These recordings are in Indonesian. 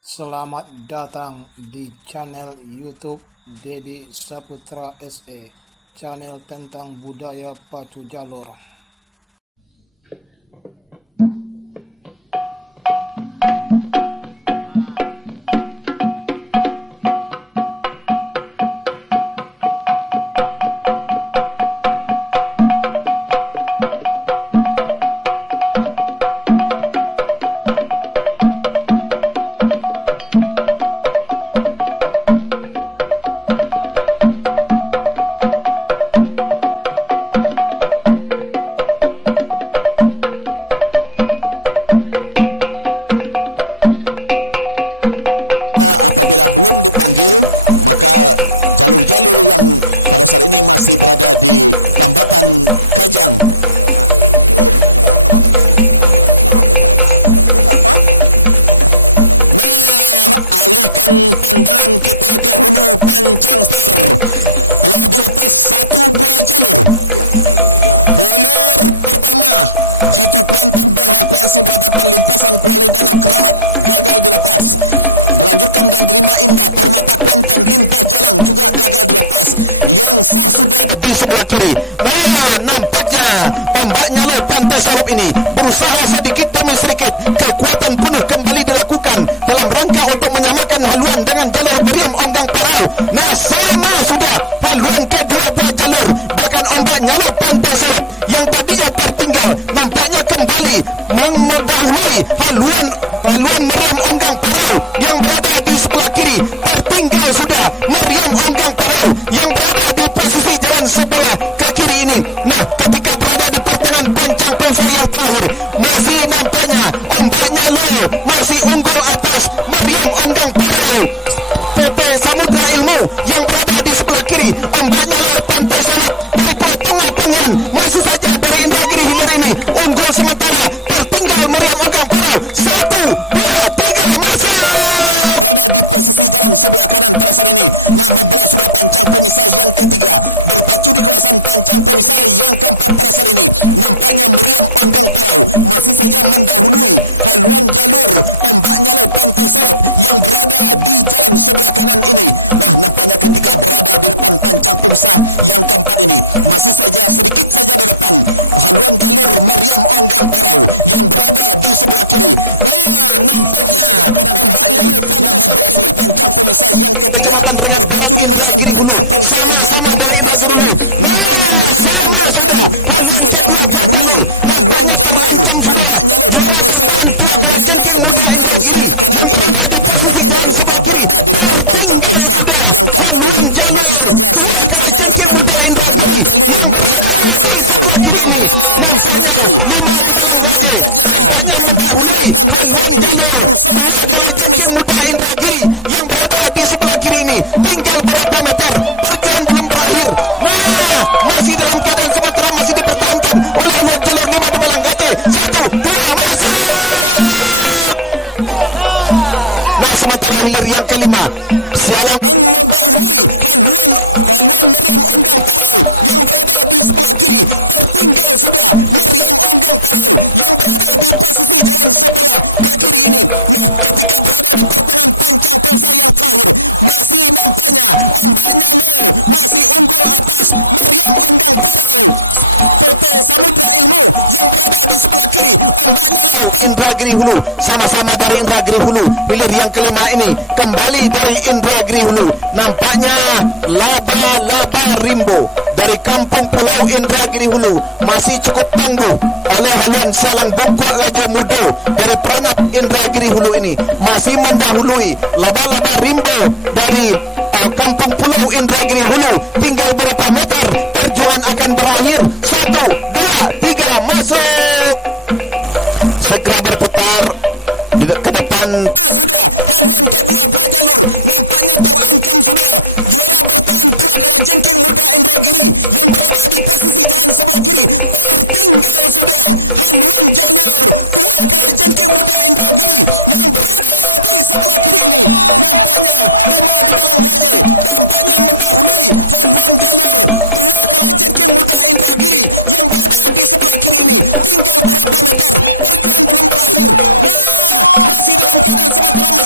Selamat datang di channel YouTube Dedi Saputra SE, channel tentang budaya Pacu Jalur. Di sebelah kiri, nampaknya ombaknya lo pantai Salop ini berusaha sedikit demi sedikit kekuatan penuh kembali dilakukan dalam rangka untuk menyamakan haluan dengan jalur Meriam Onggang Parau. Nah, sama sudah haluan kedua buat jalur, bahkan ombaknya lo pantai Salop yang tadinya tertinggal nampaknya kembali mendahului haluan Meriam Onggang Parau yang berada di sebelah kiri. Tertinggal sudah Meriam Onggang Parau yang berada di posisi jalan sebelah ke kiri ini. Nah, ketika berada di pertengahan pancang pensel yang terakhir, masih nampaknya ombaknya lo masih unggul atas Meriam Onggang Parau. PT Samudra Ilmu yang berada di sebelah kiri, ombaknya lo pantai Salop di pertengahan masih saja dari Indragiri Hilir ini unggul sementara. Tertinggal Meriam Onggang Parau. 1, 2, 3, masuk. Kecamatan Rengat Barat Indragiri Hulu, sama-sama dari Indragiri Hulu. Nah, sama sudah haluan kedua buat jalur nampaknya terancam sudah. Juara bertahan dua kalah cengking muda Indragiri yang berada di posisi jalan sebelah kiri. Tertinggal sudah haluan jalur dua kalah cengking muda Indragiri yang berada di sebelah kiri ini. Nampaknya 5 ketemu lagi, nampaknya mendahului haluan jalur dua kalah cengking muda Indragiri yang berada di sebelah kiri ini. Tinggal berapa meter, perjalanan belum berakhir. Nah, masih dalam keadaan sementara masih dipertahankan oleh haluan jalur 5 di Malang Gate. 1, 2, masuk. Nah, sementara hilir yang kelima sialang Indragiri Hulu, sama-sama dari Indragiri Hulu. Hilir yang kelima ini kembali dari Indragiri Hulu. Nampaknya laba-laba Rimbo dari Kampung Pulau Indragiri Hulu masih cukup tangguh oleh haluan Salang Bongkok Raja Mudo dari Pranap Indragiri Hulu ini masih mendahului laba-laba Rimbo dari Kampung Pulau Indragiri Hulu. Tinggal berapa meter perjuangan akan berakhir. 1, 2, 3, masuk. Segera berputar ke depan.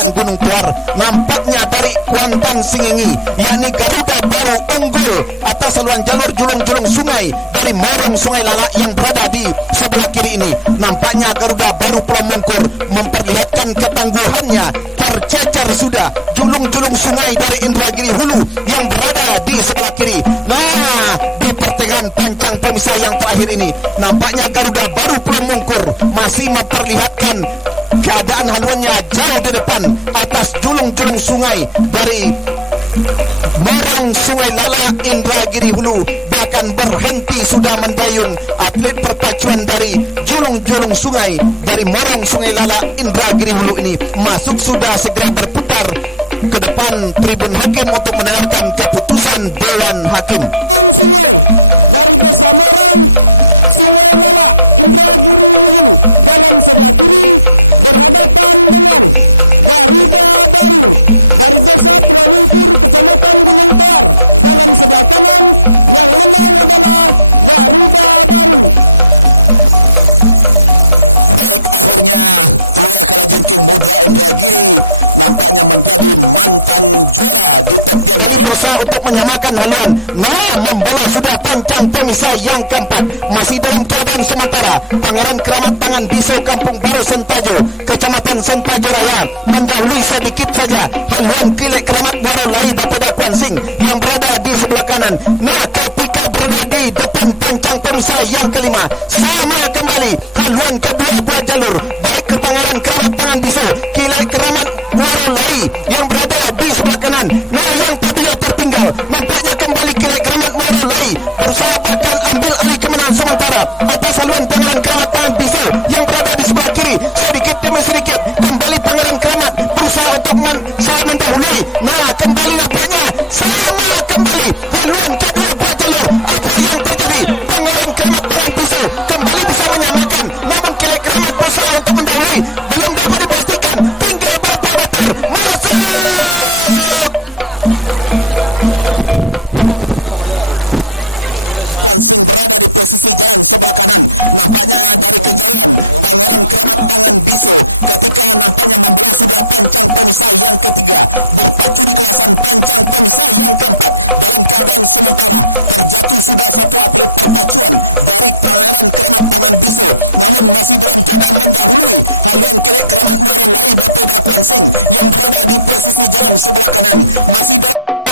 Kecamatan Gunung Tuar. Nampaknya dari Kuantan Singingi, yakni Garuda baru unggul atas saluran jalur julung-julung sungai dari Morong Sungai Lala yang berada di sebelah kiri ini. Nampaknya Garuda baru Pulau Mungkur memperlihatkan ketangguhannya. Tercecer sudah julung-julung sungai dari Indragiri Hulu yang berada di sebelah kiri. Nah, di pertengahan pancang pemisah yang terakhir ini, nampaknya Garuda baru Pulau Mungkur masih memperlihatkan keadaan haluannya jauh di depan atas julung-julung sungai dari Morong Sungai Lala Indragiri Hulu. Bahkan berhenti sudah mendayung atlet perpacuan dari julung-julung sungai dari Morong Sungai Lala Indragiri Hulu ini masuk sudah segera berputar ke depan tribun hakim untuk mendengarkan keputusan Dewan Hakim. Berusaha untuk menyamakan haluan. Nah, membola sudah pancang pemisah yang keempat. Masih dalam keadaan sementara, Pangeran Keramat Tangan Biso Kampung Baru Sentajo, Kecamatan Sentajo Raya, mendahului sedikit saja haluan Kilek Keramat Baru Lai Bapada Kuansing yang berada di sebelah kanan. Nah, ketika berada di depan pancang pemisah yang kelima, sama kembali haluan kedua buah jalur, baik ke Pangeran Keramat Tangan Biso, Kilek Keramat Baru Lai yang berada di sebelah kanan. Nah, yang tertinggal, nampaknya kembali Kilek Keramat Baru Lai berusaha bakal ambil alih kemenangan sementara atas haluan Pangeran Keramat Tangan Biso yang berada di sebelah kiri. Sedikit demi sedikit kembali Pangeran Keramat berusaha untuk mendahului. Nah, kembali nampaknya sama kembali haluan kedua buah jalur. Apa yang terjadi? Pangeran Keramat Tangan Biso kembali bisa menyamakan, namun Kilek Keramat berusaha untuk mendahului. Belum dapat dipastikan, tinggal berapa meter masuk.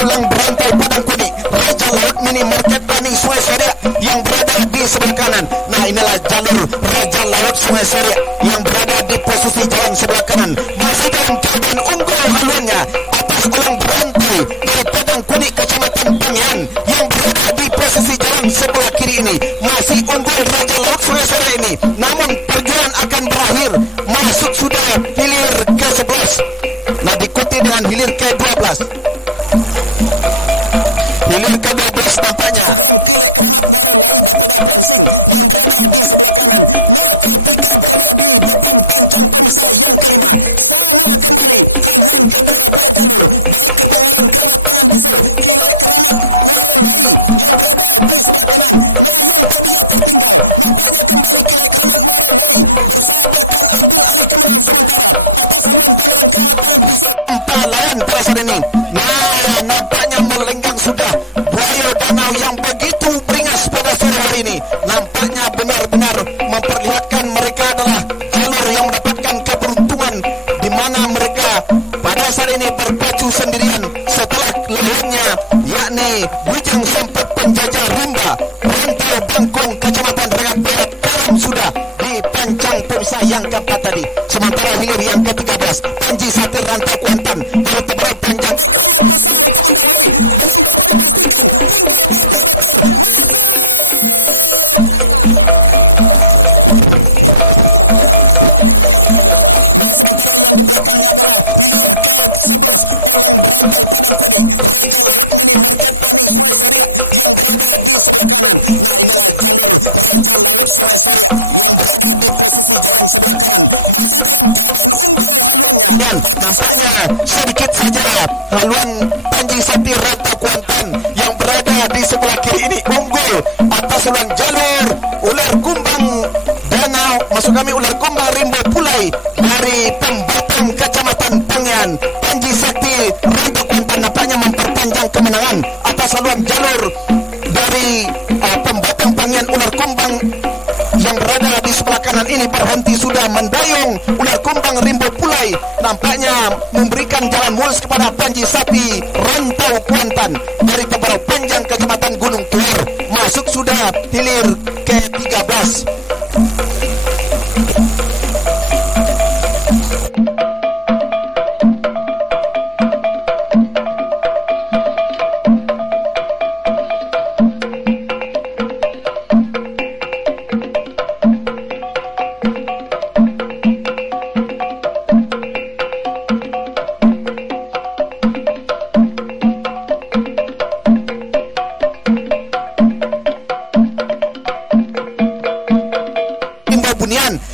Pulang berantai Padang Kuni, Raja Laut Mini Market Planning Sungai Seria yang berada di sebelah kanan. Nah, inilah jalur Raja Laut Sungai Seria yang berada di posisi jalan sebelah kanan. Masih dalam keadaan unggul haluannya atas ulang berantai dari Padang Kuni Kecamatan Pangian yang berada di posisi jalan sebelah kiri ini. Masih unggul Raja Laut Sungai Seria ini, namun perjuangan akan berakhir. Masuk sudah hilir ke-11. Nah, diikuti dengan hilir ke-12. Hilir ke-12 nampaknya. Lawan pada ini. Nah, nampaknya melenggang sudah buaya danau yang begitu beringas pada sore hari ini. Nampaknya benar-benar memperlihatkan mereka adalah jalur yang mendapatkan keberuntungan di mana mereka pada saat ini berpacu sendirian setelah lawannya yakni Bujang Sempat Penjajah Rimba Rantau Bangkong Kecamatan Rengat Barat karam sudah di pancang pemisah yang keempat tadi. Sementara hilir yang ke-13 Panji Satir Rantau Kuantan bertebaran panjang. Dan nampaknya sedikit saja haluan Panji Satir Rantau Kuantan yang berada di sebelah kiri ini unggul atas haluan jalur Ular Kumbang Danau, maksud kami Ular Kumbang Rimba Pulai dari Pembatang Kecamatan Pangian. dan Panji Sakti Rantau Kuantan nampaknya memperpanjang kemenangan atas haluan jalur dari pembatang Pangian Ular Kumbang yang berada di sebelah kanan ini berhenti sudah mendayung Ular Kumbang Rimbo Pulai, nampaknya memberikan jalan mulus kepada Panji Sakti Rantau Kuantan dari Tebarau Panjang Kecamatan Gunung Kelir. Masuk sudah hilir ke-13.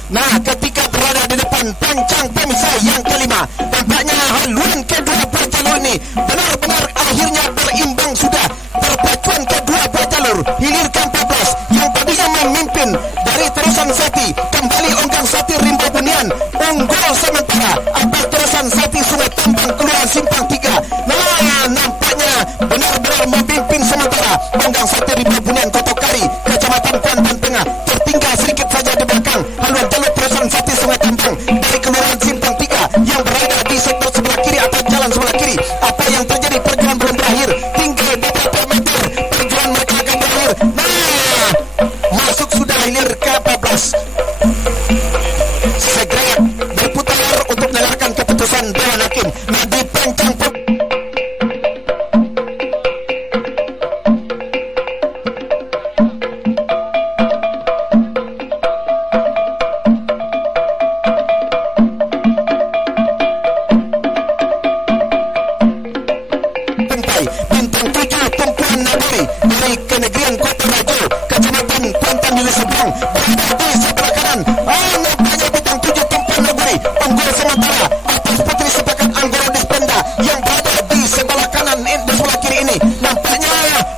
Nah, ketika berada di depan pancang pemisah yang kelima, tampaknya haluan kedua buah jalur ini benar-benar akhirnya berimbang sudah. Perpacuan kedua buah jalur hilir ke-14 yang tadinya memimpin dari Terusan Sati, kembali Onggang Sati Rimba Bunian unggul sementara atas Terusan Sati Sungai Tambang Kelurahan Simpang 3. Nah, nampaknya benar-benar memimpin sementara Onggang Sati Rimba Bunian Kotokari Kecamatan Kuantan Tengah tertinggal sedikit saja di belakang haluan jalur Terusan Sati Sungai Tambang dari Kelurahan Simpang 3 yang berada di sektor sebelah kiri atau jalan sebelah kiri. Apa yang terjadi? Perjuangan belum berakhir, tinggal beberapa meter perjuangan mereka akan berakhir. Nah, masuk sudah hilir ke-14. Segera berputar untuk mendengarkan keputusan Dewan Hakim. Nah, di pancang Bintang 7 Tumpuan Nagari dari Kenegrian Kota Rajo Kecamatan Kuantan Hulu Seberang berada di sebelah kanan. Nampaknya Bintang 7 Tumpuan Nagari unggul sementara atas Putri Sepakat Anggoro Dispenda yang berada di sebelah kanan di sebelah kiri ini. Nampaknya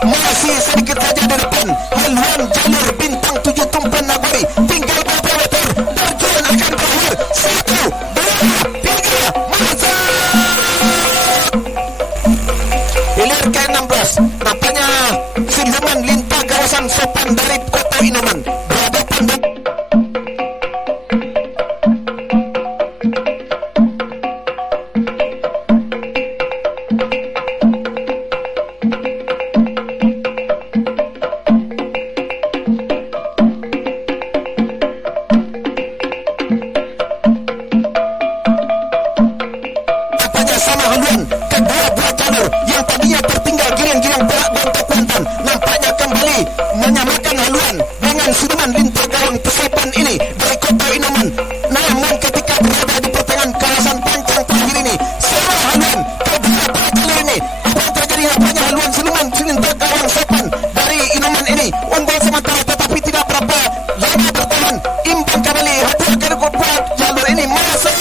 masih sedikit saja di depan haluan jalur Bintang 7 Tumpuan Nagari. Tinggal beberapa meter, perjuangan akan berakhir. 1, 2, 3, masa hilir ke-16. Nampaknya Siluman Lintah kawasan Sopan dari Kota Inoman berhadapan dengan sama haluan kedua buah jalur yang tadinya tertinggal giring-giring pelak Bantau Kuantan nampaknya kembali menyamakan haluan dengan Siluman Lintah kawan Pesepan ini dari Kota Inoman. Namun ketika berada di pertengahan kawasan pancang terakhir ini, sama haluan kedua buah jalur ini, apa yang terjadi? Nampaknya haluan Siluman Lintah kawan Pesepan dari Inoman ini unggul sementara, tetapi tidak berapa lama bertahan, imbang kembali haluan kedua buah jalur ini masuk.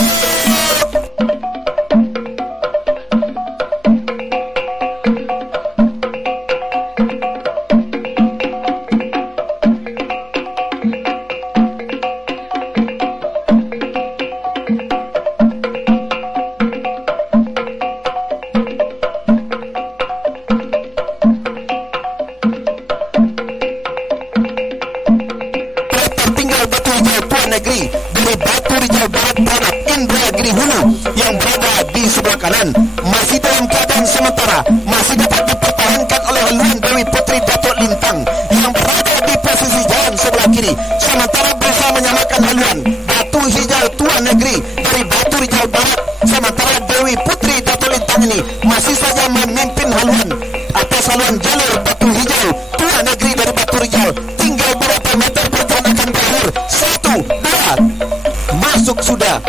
Negeri dari Batu Rijal Barat Barat Indragiri Hulu yang berada di sebelah kanan masih dalam keadaan sementara, masih dapat dipertahankan oleh haluan Dewi Putri Datuk Lintang yang berada di posisi jalan sebelah kiri, sementara berusaha menyamakan haluan Batu Hijau Tua Negeri dari Batu Rijal Barat. Sementara Dewi Putri Datuk Lintang ini masih saja memimpin haluan atas haluan jalur Batu Hijau Tua Negeri dari Batu Rijal. Tinggal beberapa meter perjuangan akan berakhir. 1, 2, masuk sudah.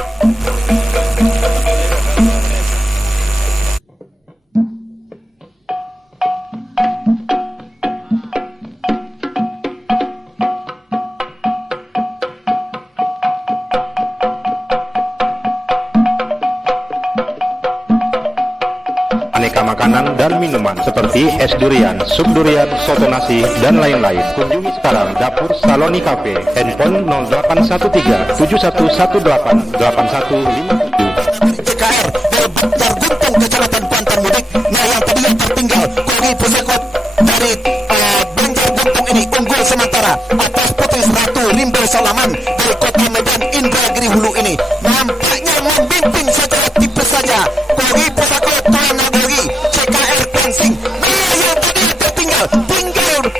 Aneka makanan dan minuman seperti es durian, sup durian, soto nasi, dan lain-lain. Kunjungi sekarang Dapur Saloni Cafe, handphone 0813 7118 8157. JKR Jarguntung, Kecamatan Kuantan Mudik. Nah, yang tadi yang tertinggal Kogi Pusakot dari Banjar Guntung ini unggul sementara atas Putri Ratu Rimbo Salaman dari Kota Medan Indragiri Hulu ini. Nampaknya memimpin secara tipis saja Kogi Pusakot, Tuan Nagogi, CKR Kwansing. Nah, yang tadi yang tertinggal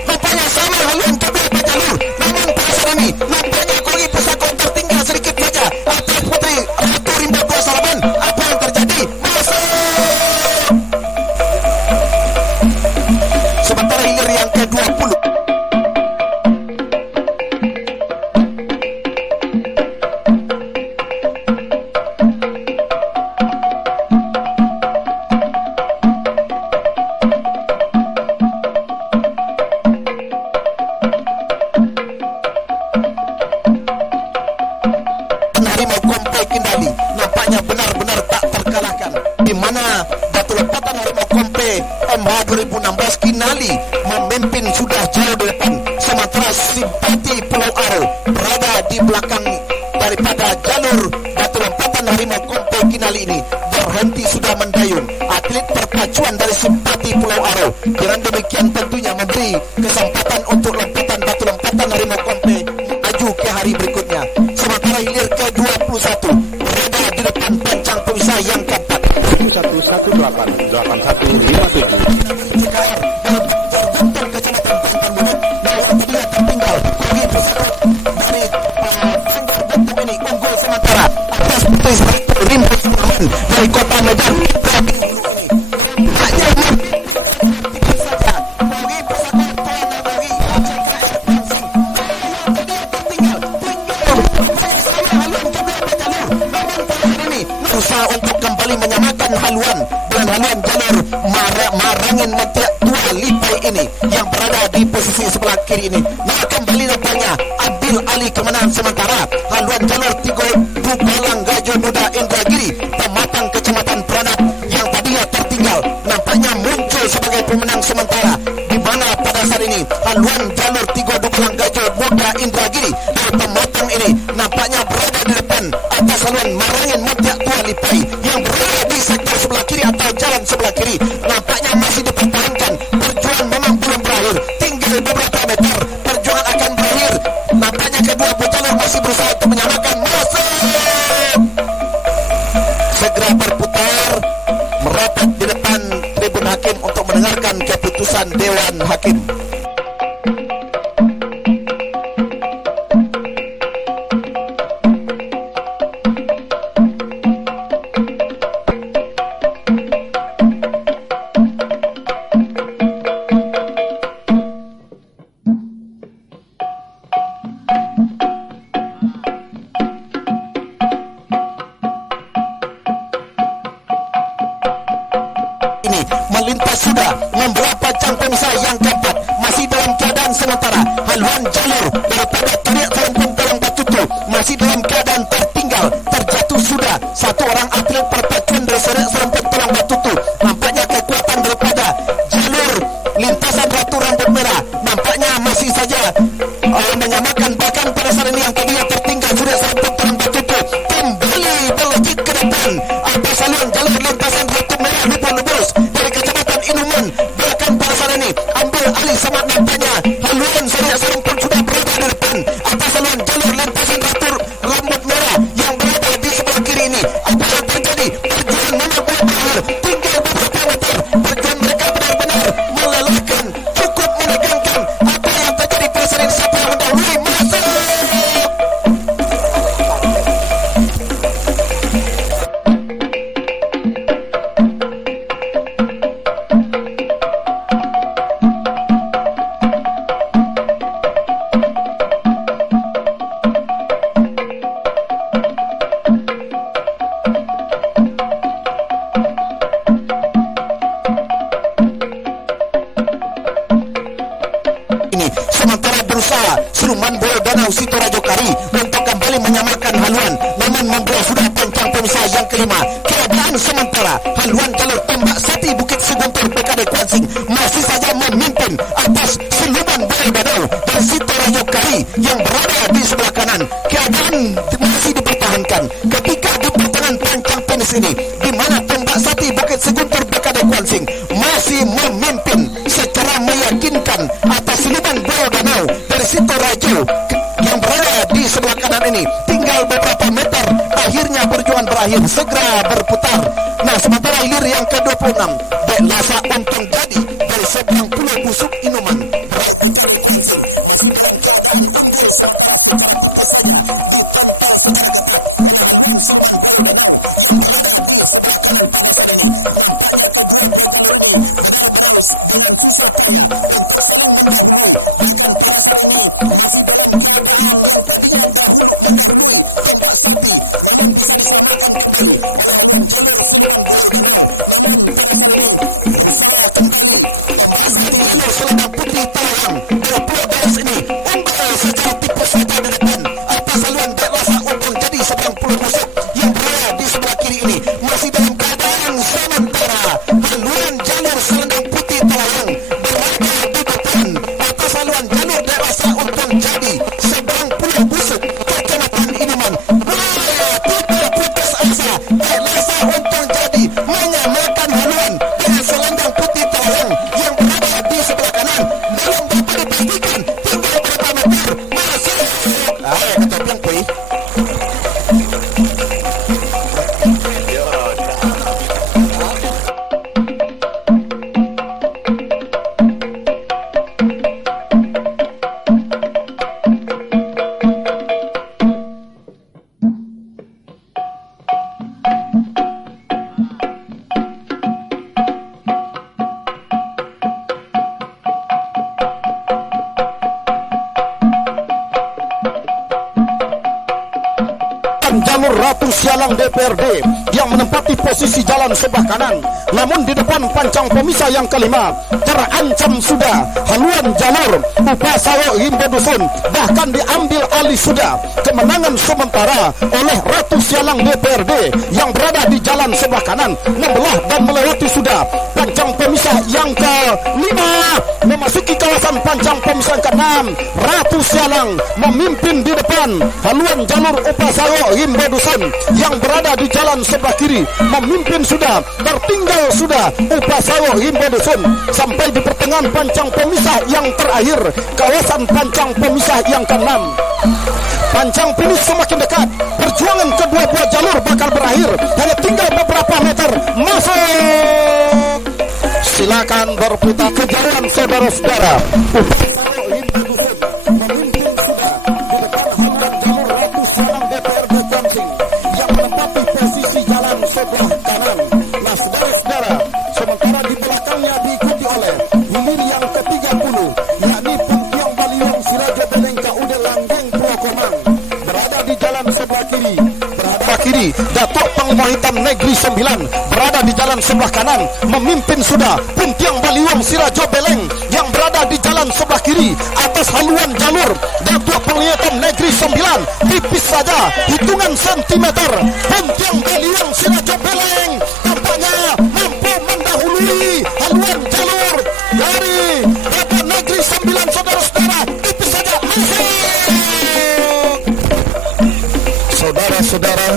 nampaknya sama haluan beberapa jalur. Namun pasal ini nampaknya Kogi Pusakot tertinggal sedikit saja atas Putri Ratu Rimbo Salaman. Apa yang terjadi? Masuk! Sementara hilir yang ke-20 Harimau Kompe Kendali nampaknya benar-benar tak terkalahkan, di mana batu lompatan Harimau Kompe MH 2016 Kinali memimpin sudah jauh di depan, sementara Simpati Pulau Aro berada di belakang daripada jalur batu lompatan Harimau Kompe Kinali ini. Berhenti sudah mendayung atlet perpacuan dari Simpati Pulau Aro. Dengan demikian tentunya memberi kesempatan untuk batu lompatan Harimau Kompe maju ke hari berikutnya. Sementara hilir ke-21 berada di depan pancang pemisah yang keempat 118 8157. CKR Jarguntung, Kecamatan Kuantan Mudik. Nah, yang tadi yang tertinggal Kogi Pusakot dari Banjar Guntung ini unggul sementara atas Putri Ratu Rimbo Salaman dari Kota Medan Indragiri Hulu ini. Hanya tipis saja Kogi Pusakot, Tuan Nagogi, CKR Kwansing. Berusaha untuk kembali menyamakan haluan dengan haluan jalur Marangin Mentiak Tua Lipai ini yang berada di posisi sebelah kiri ini. Nah, kembali nampaknya ambil alih kemenangan sementara haluan jalur Tigo Dupalang Gajo Muda Indragiri Pematang Kecamatan Peranap yang tadinya tertinggal nampaknya muncul sebagai pemenang sementara, di mana pada saat ini haluan jalur Tigo Dupalang Gajo Muda Indragiri dari Pematang ini nampaknya berada di depan atas haluan Marangin Mentiak Tua Lipai yang berada di sektor sebelah kiri atau jalan sebelah kiri. Nampaknya masih dipertahankan, perjuangan memang belum berakhir, tinggal beberapa meter perjuangan akan berakhir. Nampaknya kedua jalur masih berusaha untuk menyamakan. Masuk! Segera berputar merapat di depan tribun hakim untuk mendengarkan keputusan Dewan Hakim. Ini melintas sudah membawa pancang pemisah yang keempat, masih dalam keadaan sementara haluan jalur daripada Tarik Serempun Talang Batutu masih dalam keadaan tertinggal, terjatuh sudah satu orang atlet perpacuan dari Serempun Talang Batutu. Nampaknya kekuatan daripada jalur lintasan Ratu Rambut Merah nampaknya masih saja menyamakan, bahkan pada saat ini yang tadinya tertinggal sudah Serempun Talang Batutu kembali melejit ke depan atas haluan jalur lintasan Ratu Merah lubus dari Kecamatan Inuman. Bahkan pada saat ini ambil alih sama nampaknya haluan Surya Serempun sudah berada di depan atas haluan jalur lintasan Ratu Rambut Merah yang berada di sebelah kiri ini. Apa yang terjadi? Perjuangan memang belum berakhir, tinggal beberapa meter. Perjuangan mereka benar-benar melelahkan, cukup menegangkan. Apa yang terjadi pada saat ini? Siapa yang mendahului? Masuk! Sementara berusaha Siluman Boyo Danau Sitorajo Kari untuk kembali menyamakan haluan, namun membawa sudah pancang pemisah yang kelima. Keadaan sementara haluan jalur Tembak Sati Bukit Suguntur PKD Kwansing masih saja memimpin atas Siluman Boyo Danau dan Sitorajo Kari yang berada di sebelah kanan. Keadaan masih dipertahankan ketika di pertengahan pancang finish ini, di mana Tembak 26 Dek Lasa Untung Jadi dari seberang Pulau Busuk Inuman. Selendang Putih Talang dari Pulau Garas ini unggul secara tipis di depan atas haluan Dek Lasa Untung Jadi seberang Pulau Busuk yang berada di sebelah kiri ini masih dalam keadaan sementara. Haluan jalur Selendang Putih Talang berada di depan atas haluan jalur Dek Lasa Untung Jadi seberang Pulau Busuk Kecamatan Inuman. Tidak putus asa, Dek Lasa Untung Jadi menyamakan haluan dengan Selendang Putih Talang yang berada di sebelah kanan. Belum dapat dipastikan tinggal berapa meter masih. Kata bilang pui. Jalur Ratu Sialang DPRD yang menempati posisi jalan sebelah kanan, namun di depan pancang pemisah yang kelima terancam sudah haluan jalur Upasawo Himbo Dusun, bahkan diambil alih sudah. Kemenangan sementara oleh Ratu Sialang DPRD yang berada di jalan sebelah kanan membelah dan melewati sudah pancang pemisah yang kelima, memasuki kawasan pancang pemisah yang keenam. Ratu Sialang memimpin di depan haluan jalur Upasawo Himbo Dusun yang berada di jalan sebelah kiri memimpin sudah, tertinggal sudah Upasawo Himbo Dusun sampai di pertengahan pancang pemisah yang terakhir, kawasan pancang pemisah yang keenam. Pancang finish semakin dekat, perjuangan kedua buah jalur bakal berakhir, hanya tinggal beberapa meter masuk. Silakan berputar ke jalan saudara-saudara. Upasawo Himbo Dusun memimpin sudah di depan haluan jalur Ratu Sialang DPRD Kuansing yang menempati posisi jalan sebelah kanan. Nah saudara-saudara, sementara di belakangnya diikuti oleh hilir yang ke-30 yakni Puntiang Baliwang Sirajo Beleng KUD Langgeng Pulau Komang berada di jalan sebelah kiri. Kiri Datuk Panglima Hitam Negeri 9 berada di jalan sebelah kanan memimpin sudah Puntiang Baliwang Sirajo Beleng yang berada di jalan sebelah kiri atas haluan jalur Datuk Panglima Hitam Negeri 9 tipis saja hitungan sentimeter. Puntiang Baliwang Sirajo Beleng tampaknya mampu mendahului haluan jalur dari Datuk Negeri 9 saudara-saudara, tipis saja masuk. Saudara-saudara,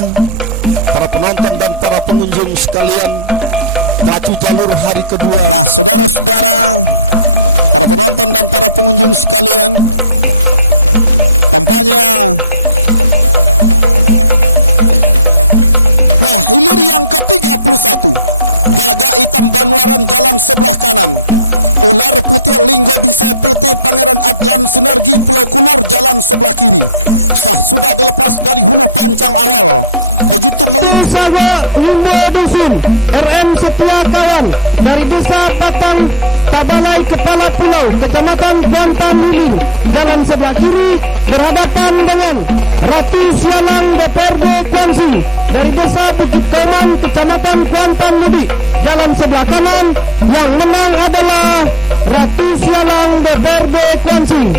para penonton dan para pengunjung sekalian, maju jalur hari kedua. Himbo Dusun RM Setia Kawan dari Desa Batang Tabalai Kepala Pulau Kecamatan Kuantan Liling jalan sebelah kiri berhadapan dengan Ratu Sialang DPRD Kuansing dari Desa Bukit Kauman Kecamatan Kuantan Ludi jalan sebelah kanan. Yang menang adalah Ratu Sialang DPRD Kuansing.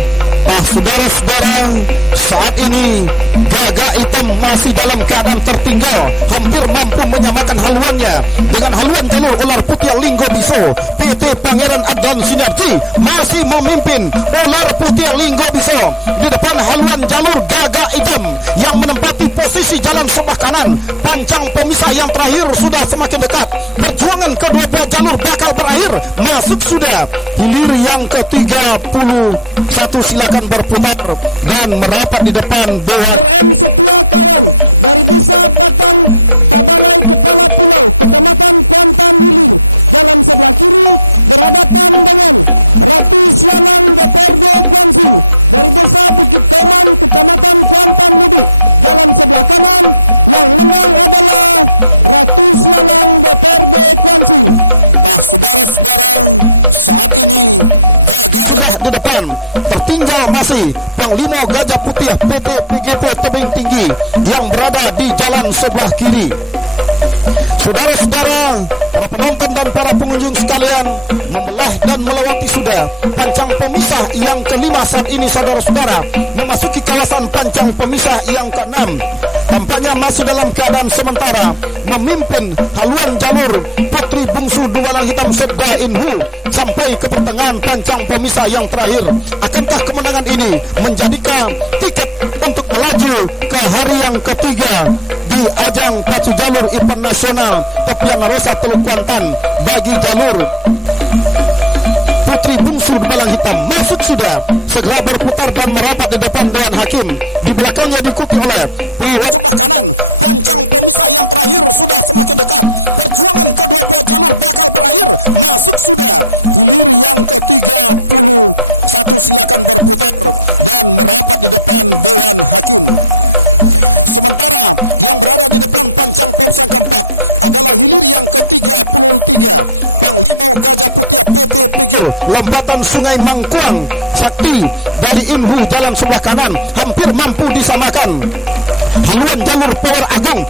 Saudara-saudara, saat ini Gagak Hitam masih dalam keadaan tertinggal, hampir mampu menyamakan haluannya dengan haluan jalur Ular Putih Linggo Biso. PT Pangeran Adlan Sinergi masih memimpin Ular Putih Linggo Biso di depan haluan jalur Gagak Hitam yang menempati posisi jalan sebelah kanan. Pancang pemisah yang terakhir sudah semakin dekat, perjuangan kedua buah jalur bakal berakhir, masuk sudah hilir yang ke-31. Silakan berputar dan merapat di depan Dewan. Informasi Panglima Gajah Putih PT PGP Tebing Tinggi yang berada di jalan sebelah kiri. Saudara-saudara, para penonton dan para pengunjung sekalian, membelah dan melewati sudah pancang pemisah yang kelima saat ini, saudara-saudara, memasuki kawasan pancang pemisah yang keenam. Tampaknya masih dalam keadaan sementara, memimpin haluan jalur Putri Bungsu Dumalang Hitam Setda Inhu sampai ke pertengahan pancang pemisah yang terakhir. Akankah kemenangan ini menjadikan tiket untuk melaju ke hari yang ketiga di ajang pacu jalur event nasional Tepian Rosa Teluk Kuantan bagi jalur Putri Bungsu Dumalang Hitam? Masuk sudah, segera berputar dan merapat di depan Dewan Hakim. Di belakangnya diikuti oleh lompatan Sungai Mangkuang Sakti dari Inhu jalan sebelah kanan hampir mampu disamakan. Haluan jalur Power Agung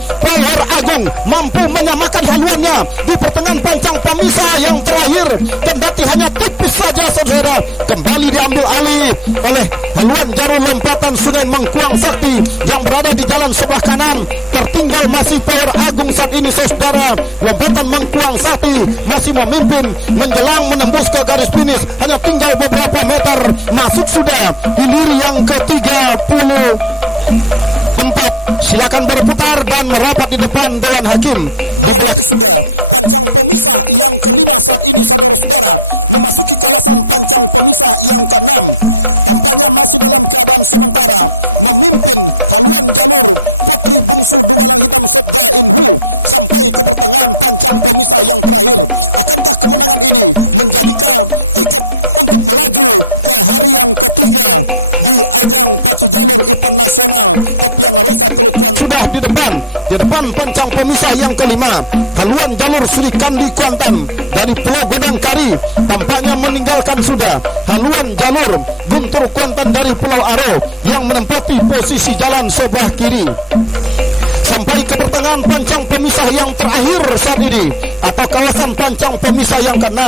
mampu menyamakan haluannya di pertengahan pancang pemisah yang terakhir, kendati hanya tipis saja, saudara. Kembali diambil alih oleh haluan jalur lompatan Sungai Mangkuang Sakti yang berada di jalan sebelah kanan. Tertinggal masih Power Agung saat ini, saudara. Lompatan Mangkuang Sakti masih memimpin menjelang menembus ke garis finish, hanya tinggal beberapa meter. Masuk sudah hilir yang ke-34. Silakan berputar dan merapat di depan Dewan Hakim. Di belakang di depan pancang pemisah yang kelima, haluan jalur Sri Kandi Kuantan dari Pulau Godangkari tampaknya meninggalkan sudah haluan jalur Guntur Kuantan dari Pulau Aro yang menempati posisi jalan sebelah kiri. Sampai ke pertengahan pancang pemisah yang terakhir saat ini, atau kawasan pancang pemisah yang ke-6,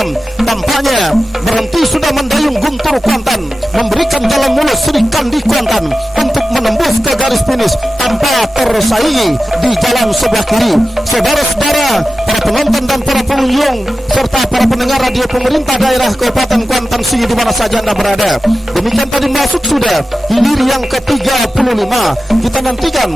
tampaknya berhenti sudah mendayung Guntur Kuantan, memberikan jalan mulus Sri Kandi Kuantan untuk menembus ke garis finish tanpa tersaingi di jalan sebelah kiri. Saudara-saudara, para penonton dan para pengunjung serta para pendengar radio pemerintah daerah Kabupaten Kuantan Sengi di mana saja Anda berada, demikian tadi masuk sudah hilir yang ke-35. Kita nantikan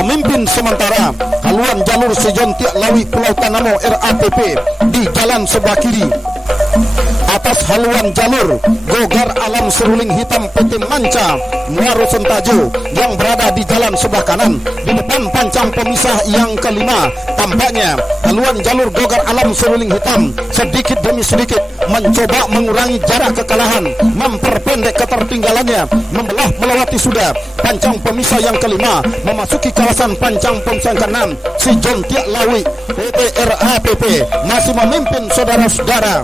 memimpin sementara haluan jalur Sejontiak Lawi Pulau Tanamo RAPP di jalan sebelah kiri. Atas haluan jalur Gogar Alam Seruling Hitam PT Manca Muaro Sentajo yang berada di jalan sebelah kanan di depan pancang pemisah yang kelima, tampaknya haluan jalur Gogar Alam Seruling Hitam sedikit demi sedikit mencoba mengurangi jarak kekalahan, memperpendek ketertinggalannya, membelah melewati sudah pancang pemisah yang kelima, memasuki kawasan pancang pemisah ke-6. Sejontiak Lawi PT RAPP masih memimpin, saudara-saudara,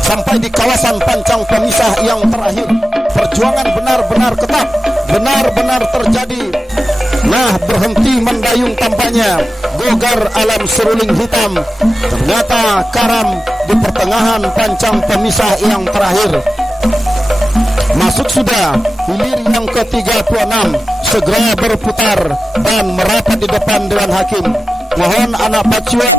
sampai di kawasan pancang pemisah yang terakhir. Perjuangan benar-benar ketat, benar-benar terjadi. Nah, berhenti mendayung tampaknya Gogar Alam Seruling Hitam, ternyata karam di pertengahan pancang pemisah yang terakhir. Masuk sudah hilir yang ke-36, segera berputar dan merapat di depan Dewan Hakim. Mohon anak pacuan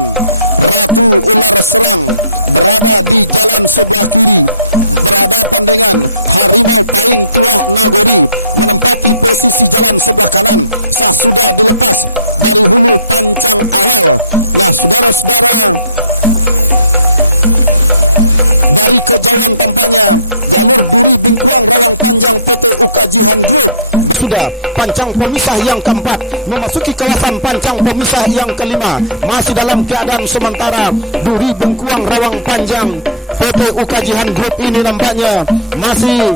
pancang pemisah yang keempat memasuki kawasan pancang pemisah yang kelima. Masih dalam keadaan sementara, Duri Bengkuang Rawang Panjang PT Ukajihan Group ini nampaknya masih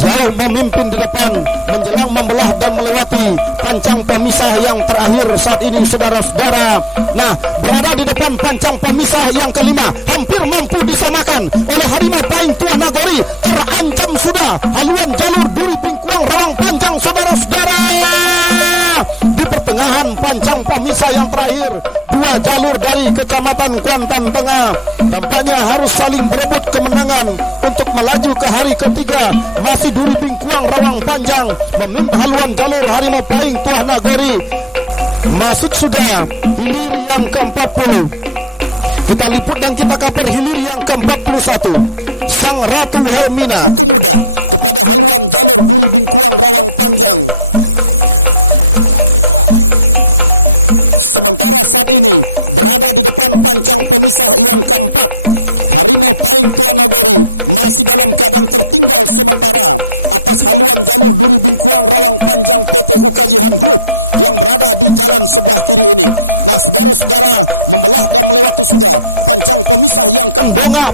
jauh memimpin di depan menjelang membelah dan melewati pancang pemisah yang terakhir saat ini, saudara-saudara. Nah, berada di depan pancang pemisah yang kelima, hampir mampu disamakan oleh Harimau Pahing Tuan Nagori. Terancam sudah haluan jalur Duri Bengkuang Rawang Panjang, saudara-saudara. Di pertengahan pancang pemisah yang terakhir, dua jalur dari Kecamatan Kuantan Tengah tampaknya harus saling berebut kemenangan untuk melaju ke hari ketiga. Masih Duri Bengkuang Rawang Panjang memimpin haluan jalur Harimau Pahing Tuan Nagori. Masuk sudah hilir yang ke-40. Kita liput dan kita kabar hilir yang ke-41. Sang Ratu Helmina.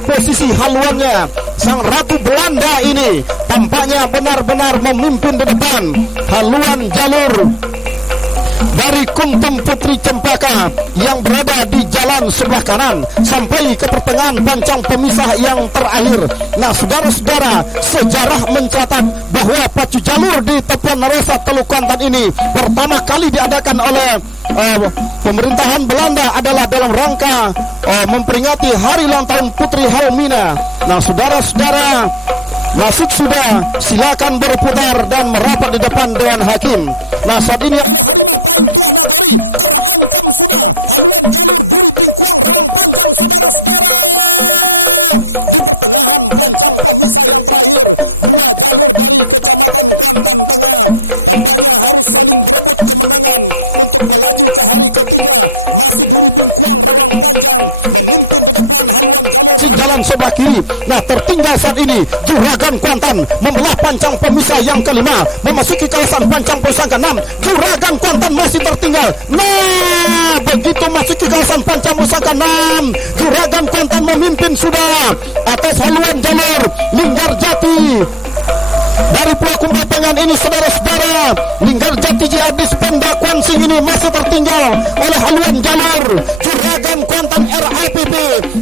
Posisi haluannya sang Ratu Belanda ini tampaknya benar-benar memimpin di depan haluan jalur dari Kuntum Putri Cempaka yang berada di jalan sebelah kanan sampai ke pertengahan pancang pemisah yang terakhir. Nah, saudara-saudara, sejarah mencatat bahwa pacu jalur di Tepuan Narosa Teluk Kuantan ini pertama kali diadakan oleh pemerintahan Belanda adalah dalam rangka memperingati hari ulang tahun Putri Helmina. Nah, saudara-saudara, masuk sudah, silakan berputar dan merapat di depan Dewan Hakim. Nah, saat ini jalan sebelah kiri. Nah, tertinggal saat ini Juragan Kuantan membelah pancang pemisah yang kelima memasuki kawasan pancang pemisah ke-6. Juragan Kuantan masih tertinggal. Nah, begitu masuki kawasan pancang pemisah ke-6, Juragan Kuantan memimpin sudah atas haluan jalur Linggarjati. Dari Pulau Kumbapengan ini, saudara-saudara, Linggarjati Jihadis Pemda Kuansing ini masih tertinggal oleh haluan jalur Juragan Kuantan RAPP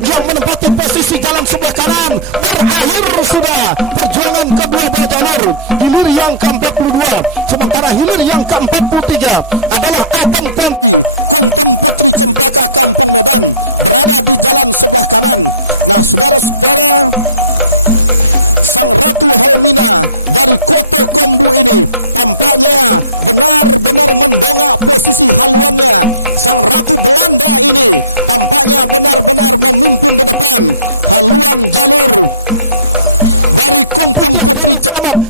yang menempati posisi jalan sebelah kanan. Berakhir sudah perjuangan kedua belah jalur. Hilir yang ke-42, sementara hilir yang ke-43 adalah Atom Kuantan.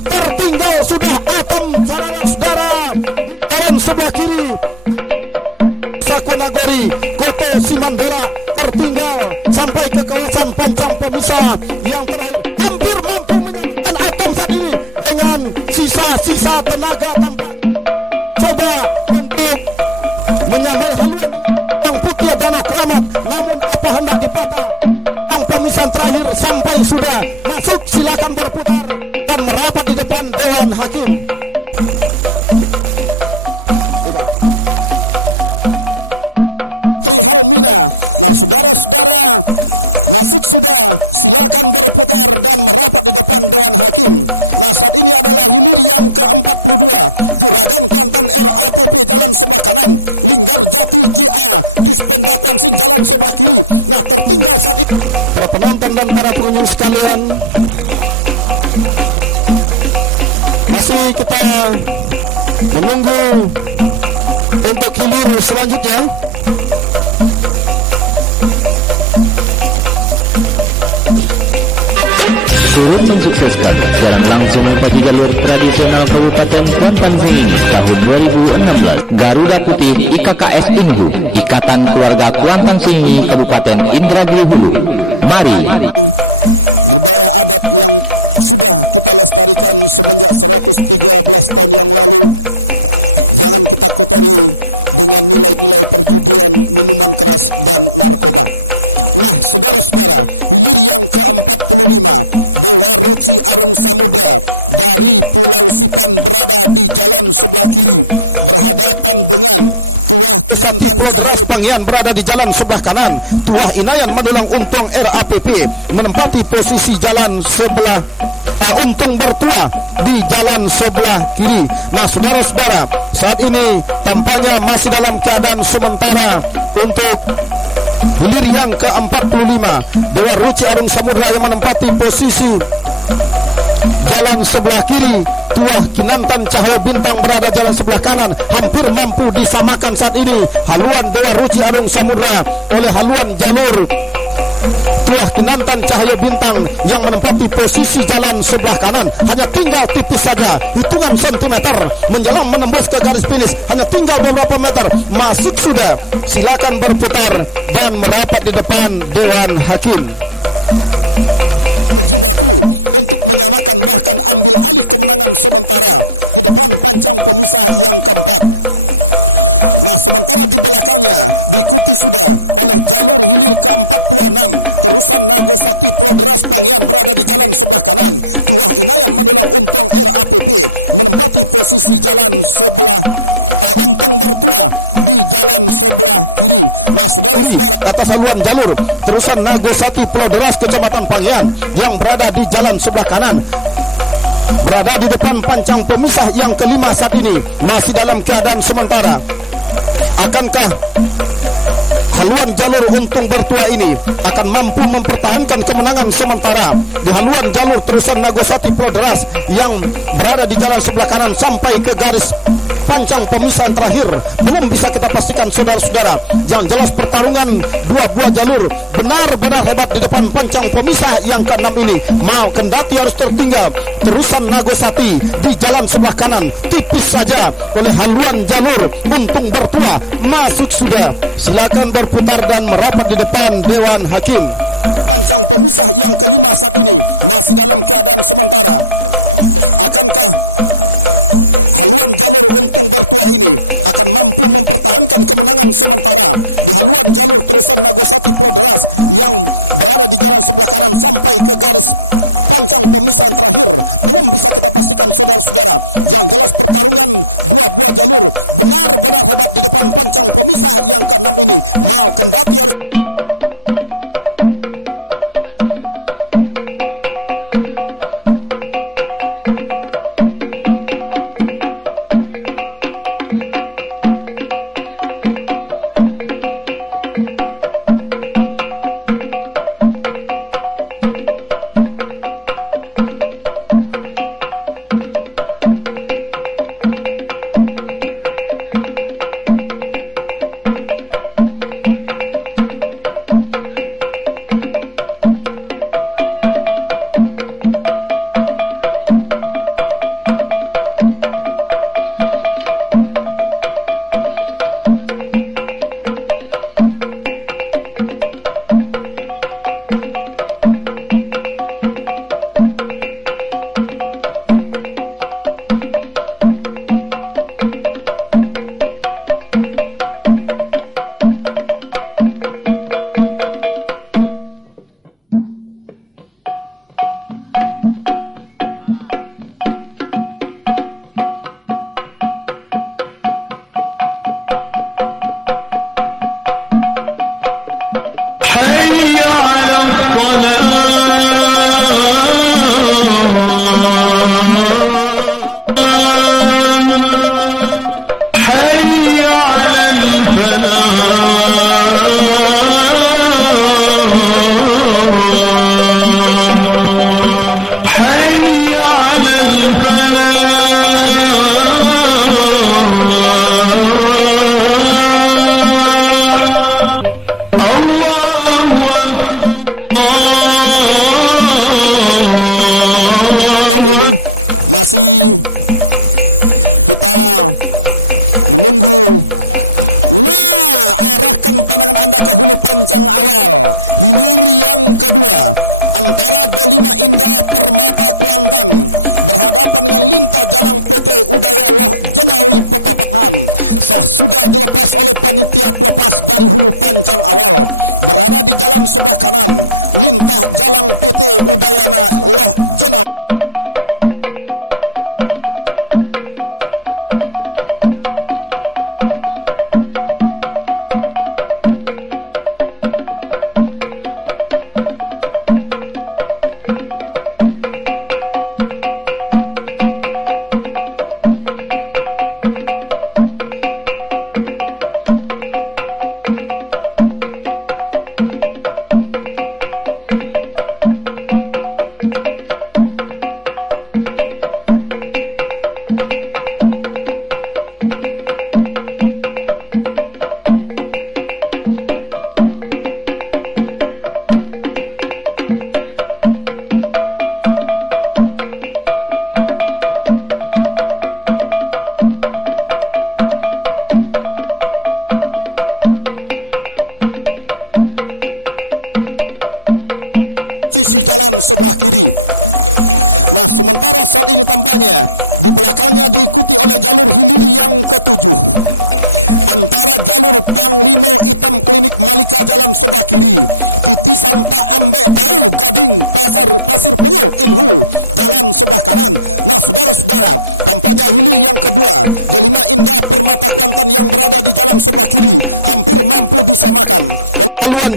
Tertinggal sudah Atom, saudara-saudara. Dan sebelah kiri Sakonagori, Koto Simandera tertinggal sampai ke kawasan pancang pemisah yang terakhir. Hampir mampu menyelamatkan Atom saat ini dengan sisa-sisa tenaga tampak. Coba untuk menyamai haluan yang putih Danau Keramat, namun apa hendak dipatah. Yang pemisahan terakhir sampai sudah masuk, silakan berputar dan merapat di depan Dewan Hakim. Para penonton dan para pengunjung sekalian, masih kita menunggu untuk hilir selanjutnya. Turut mensukseskan jalan langsung bagi jalur tradisional Kabupaten Kuantan ini tahun 2016. Garuda Putih IKKS Inggu, Ikatan Keluarga Kuantan Singi Kabupaten Indragiri Hulu. Mari. Panggian berada di jalan sebelah kanan. Tuah Inayan Madulang Untung RAPP menempati posisi jalan sebelah Untung Bertua di jalan sebelah kiri. Nah, saudara-saudara, saat ini tampaknya masih dalam keadaan sementara untuk hilir yang ke-45. Dewa Ruci Arung Samudra yang menempati posisi jalan sebelah kiri. Tuah Kinantan Cahaya Bintang berada jalan sebelah kanan, hampir mampu disamakan saat ini haluan Dewa Ruci Arung Samudra oleh haluan jalur Tuah Kinantan Cahaya Bintang yang menempati posisi jalan sebelah kanan. Hanya tinggal tipis saja, hitungan sentimeter menjelang menembus ke garis finish. Hanya tinggal beberapa meter, masuk sudah. Silakan berputar dan merapat di depan Dewan Hakim. Atas haluan jalur terusan Nagosati Pulau Deras Kecamatan Panggian yang berada di jalan sebelah kanan, berada di depan pancang pemisah yang kelima saat ini masih dalam keadaan sementara. Akankah haluan jalur Untung Bertua ini akan mampu mempertahankan kemenangan sementara di haluan jalur terusan Nagosati Pulau Deras yang berada di jalan sebelah kanan sampai ke garis pancang pemisahan terakhir? Belum bisa kita pastikan, saudara-saudara. Yang jelas pertarungan dua buah jalur benar-benar hebat di depan pancang pemisah yang ke-6 ini. Mau kendati harus tertinggal terusan Nagosati di jalan sebelah kanan tipis saja oleh haluan jalur Untung Bertua. Masuk sudah. Silakan berputar dan merapat di depan Dewan Hakim.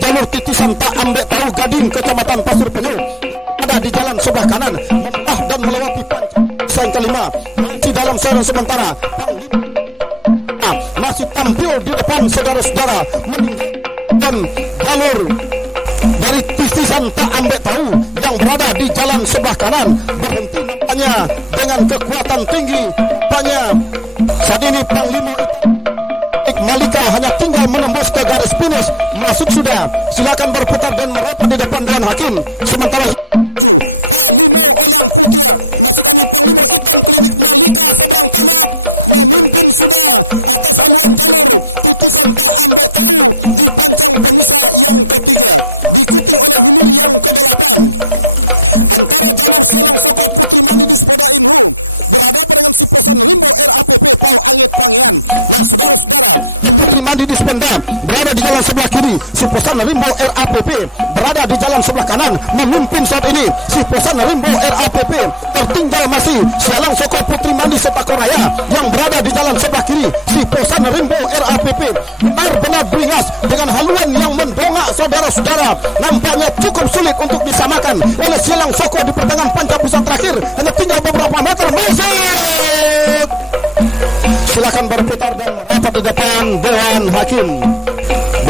jalur titisan tak ambek tahu Gading Kecamatan Pasir Penyu ada di jalan sebelah kanan membah dan melewati panca yang kelima masih dalam serang sementara masih tampil di depan saudara-saudara meninggalkan jalur dari titisan tak ambek tahu yang berada di jalan sebelah kanan berhenti nampaknya dengan kekuatan tinggi nampaknya saat ini Panglima Malika hanya tinggal menembus ke garis finish masuk sudah silakan berputar dan merapat di depan Dewan Hakim sementara Mandi Dispenda berada di jalan sebelah kiri, si Posan Rimbo RAPP berada di jalan sebelah kanan memimpin saat ini. Si Posan Rimbo RAPP tertinggal masih Sialang Soko Putri Mandi Setako Raya yang berada di jalan sebelah kiri. Si Posan Rimbo RAPP benar-benar beringas dengan haluan yang mendongak saudara-saudara. Nampaknya cukup sulit untuk disamakan oleh Sialang Soko di pertengahan panca pusat terakhir. Hanya tinggal beberapa meter masuk. Silakan berputar dan merapat di depan Dewan Hakim.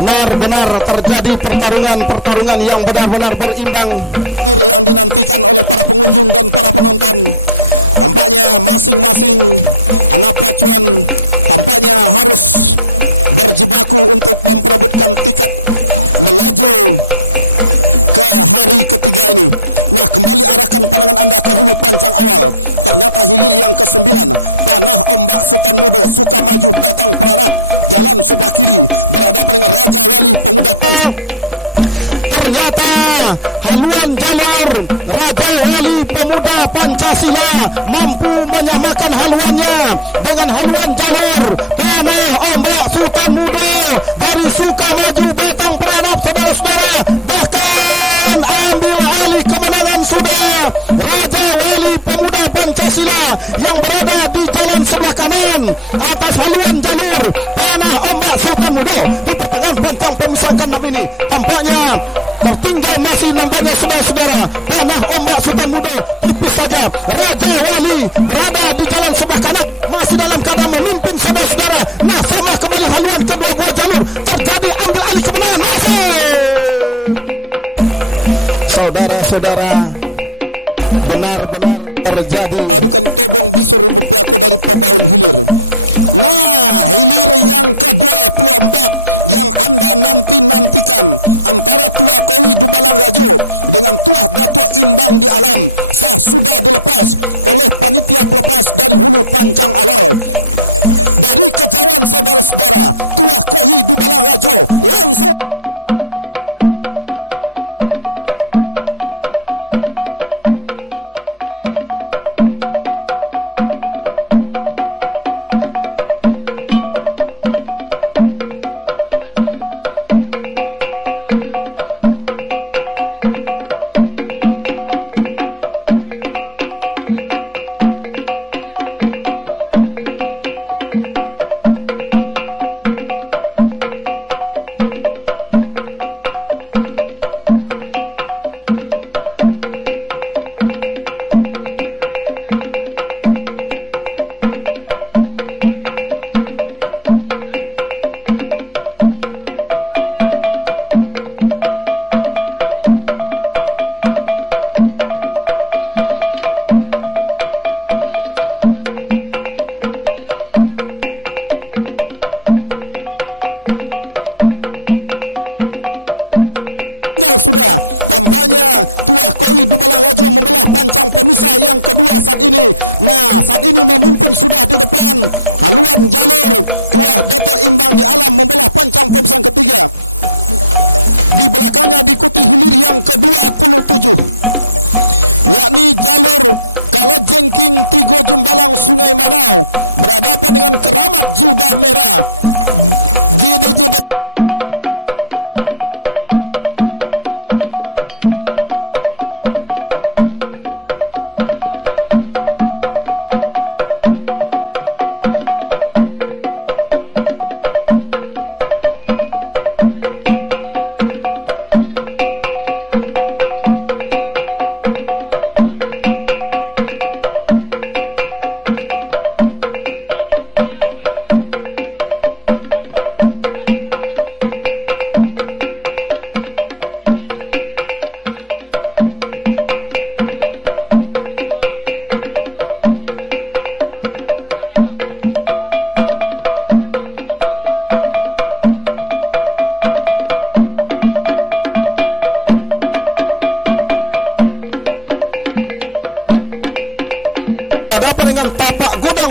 Benar-benar terjadi pertarungan yang benar-benar berimbang. Haluan jalur Raja Wali Pemuda Pancasila mampu menyamakan haluannya dengan haluan jalur Tanah Ombak Sultan Muda dari Sukamaju Batang Peranap saudara-saudara, bahkan ambil alih kemenangan sudah Raja Wali Pemuda Pancasila yang berada di jalan sebelah kanan atas haluan jalur Tanah Ombak Sultan Muda di pertengahan bentang pemisahan enam ini. Tampaknya tertinggal masih nampaknya saudara-saudara Tanah Ombak Sultan Muda tipis saja. Raja Wali berada di jalan sebelah kanan masih dalam keadaan memimpin saudara-saudara. Nah, sama kembali haluan kedua buah jalur terjadi ambil alih kemenangan masih saudara-saudara, benar-benar terjadi.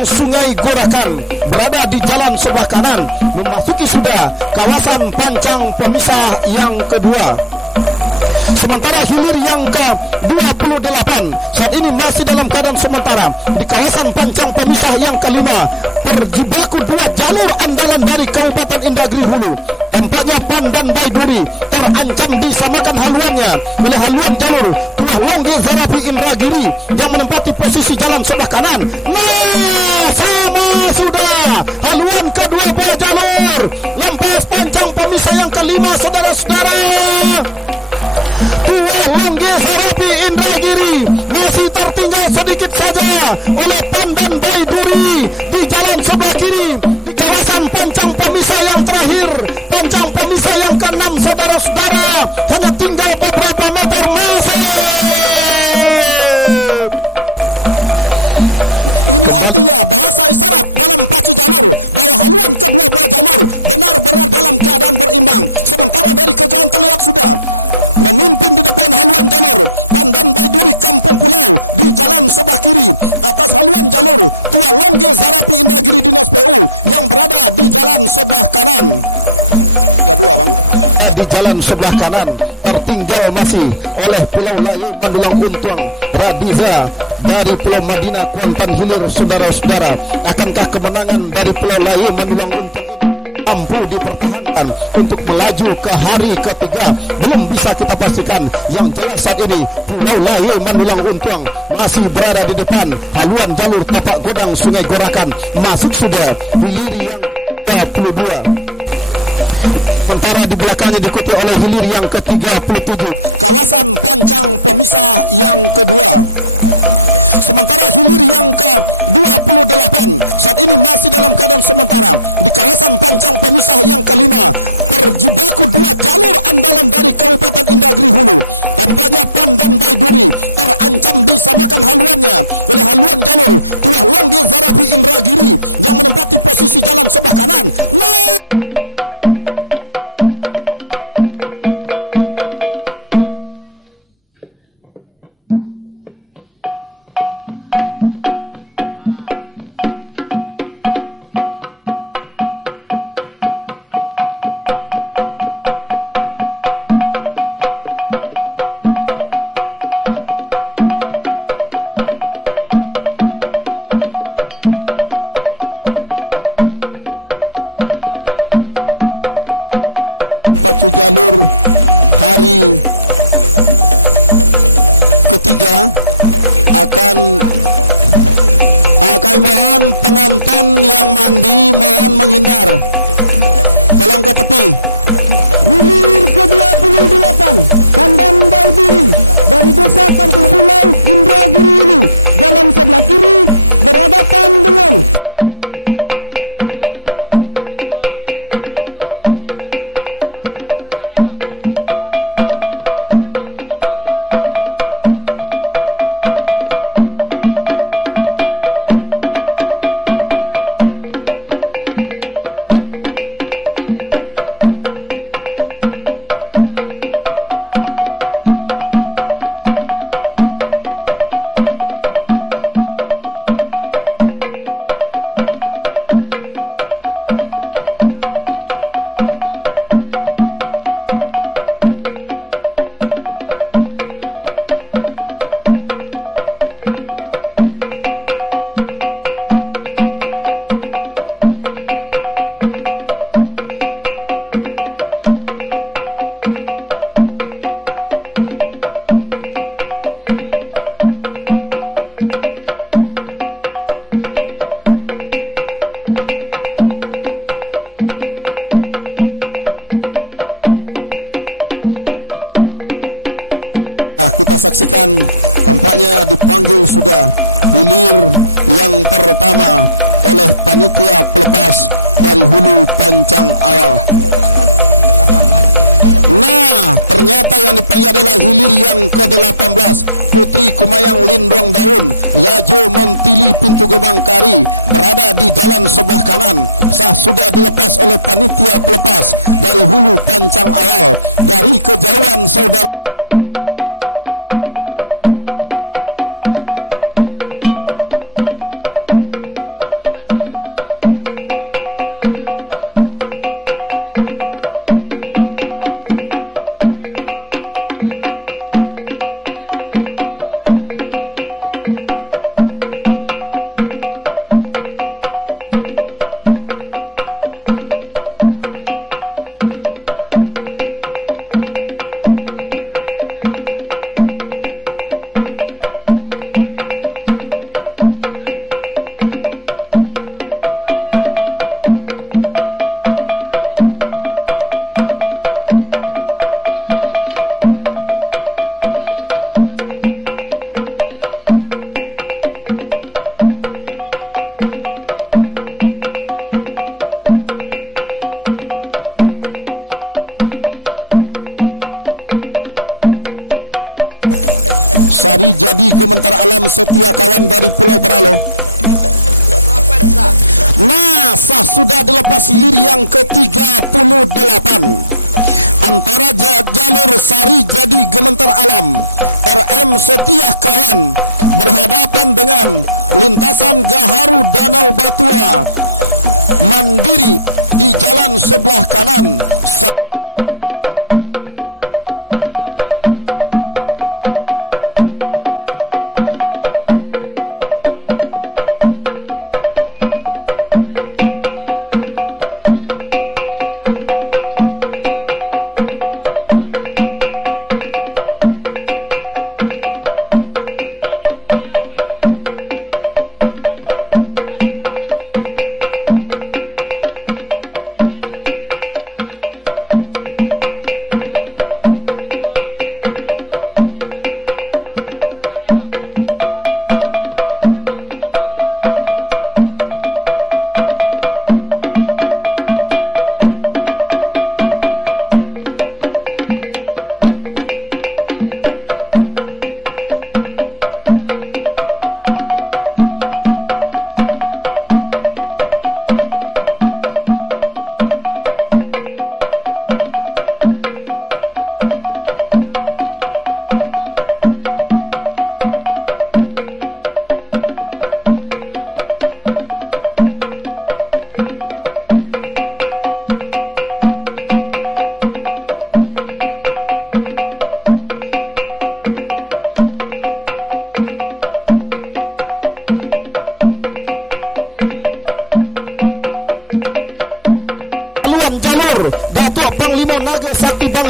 godang Sungai Gorakan, berada di jalan sebelah kanan, memasuki sudah kawasan pancang pemisah yang kedua. Sementara hilir yang ke-28 saat ini masih dalam keadaan sementara di kawasan pancang pemisah yang kelima, berjibaku dua jalur andalan dari Kabupaten Indragiri Hulu. Tampaknya Pan dan Baiduri terancam disamakan haluannya oleh haluan jalur Tulah Longge Zarapi Indragiri yang menempati posisi jalan sebelah kanan. Nah, sama sudah haluan kedua buah jalur lampas pancang pemisah yang kelima, saudara-saudara. Tulah Longge Zarapi Indragiri masih tertinggal sedikit saja oleh Pan dan Baiduri di jalan sebelah kiri di kawasan pancang pemisah yang terakhir, pancang pemisah yang ke-6, saudara-saudara. Hanya tinggal beberapa meter masih kembali. Di jalan sebelah kanan tertinggal masih oleh Pulau Layu Mandulang Untuang Radiza dari Pulau Madinah Kuantan Hilir, saudara-saudara. Akankah kemenangan dari Pulau Layu Mandulang Untuang mampu dipertahankan untuk melaju ke hari ketiga? Belum bisa kita pastikan. Yang jelas saat ini Pulau Layu Mandulang Untuang masih berada di depan haluan jalur tapak godang Sungai Gorakan. Masuk sudah hilir yang ke-22. Sementara di belakangnya diikuti oleh hilir yang ke-37.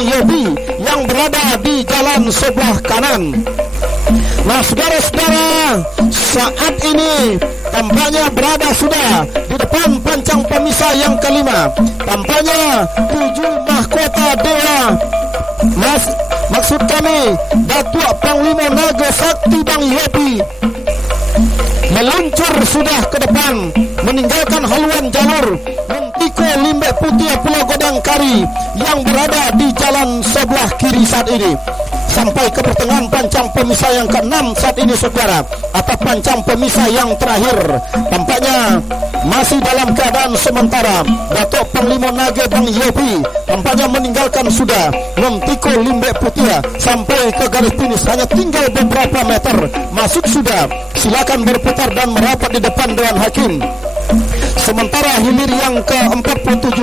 Yobi yang berada di jalan sebelah kanan. Nah, saudara-saudara, saat ini tampaknya berada sudah di depan pancang pemisah yang kelima. Tampaknya 7 mahkota dewa, maksud kami Datuk Panglima Naga Sakti Bang Yobi, meluncur sudah ke depan, meninggalkan haluan jalur Mentiko Limbek Putih Pulau Godang Kari yang berada di jalan sebelah kiri saat ini, sampai ke pertengahan pancang pemisah yang ke-6 saat ini, saudara, atau pancang pemisah yang terakhir. Tampaknya masih dalam keadaan sementara. Datuk Panglima Naga Bang Yobi tampaknya meninggalkan sudah Mentiko Limbek Putih sampai ke garis finish, hanya tinggal beberapa meter masuk sudah. Silakan berputar dan merapat di depan Dewan Hakim. Sementara hilir yang ke-47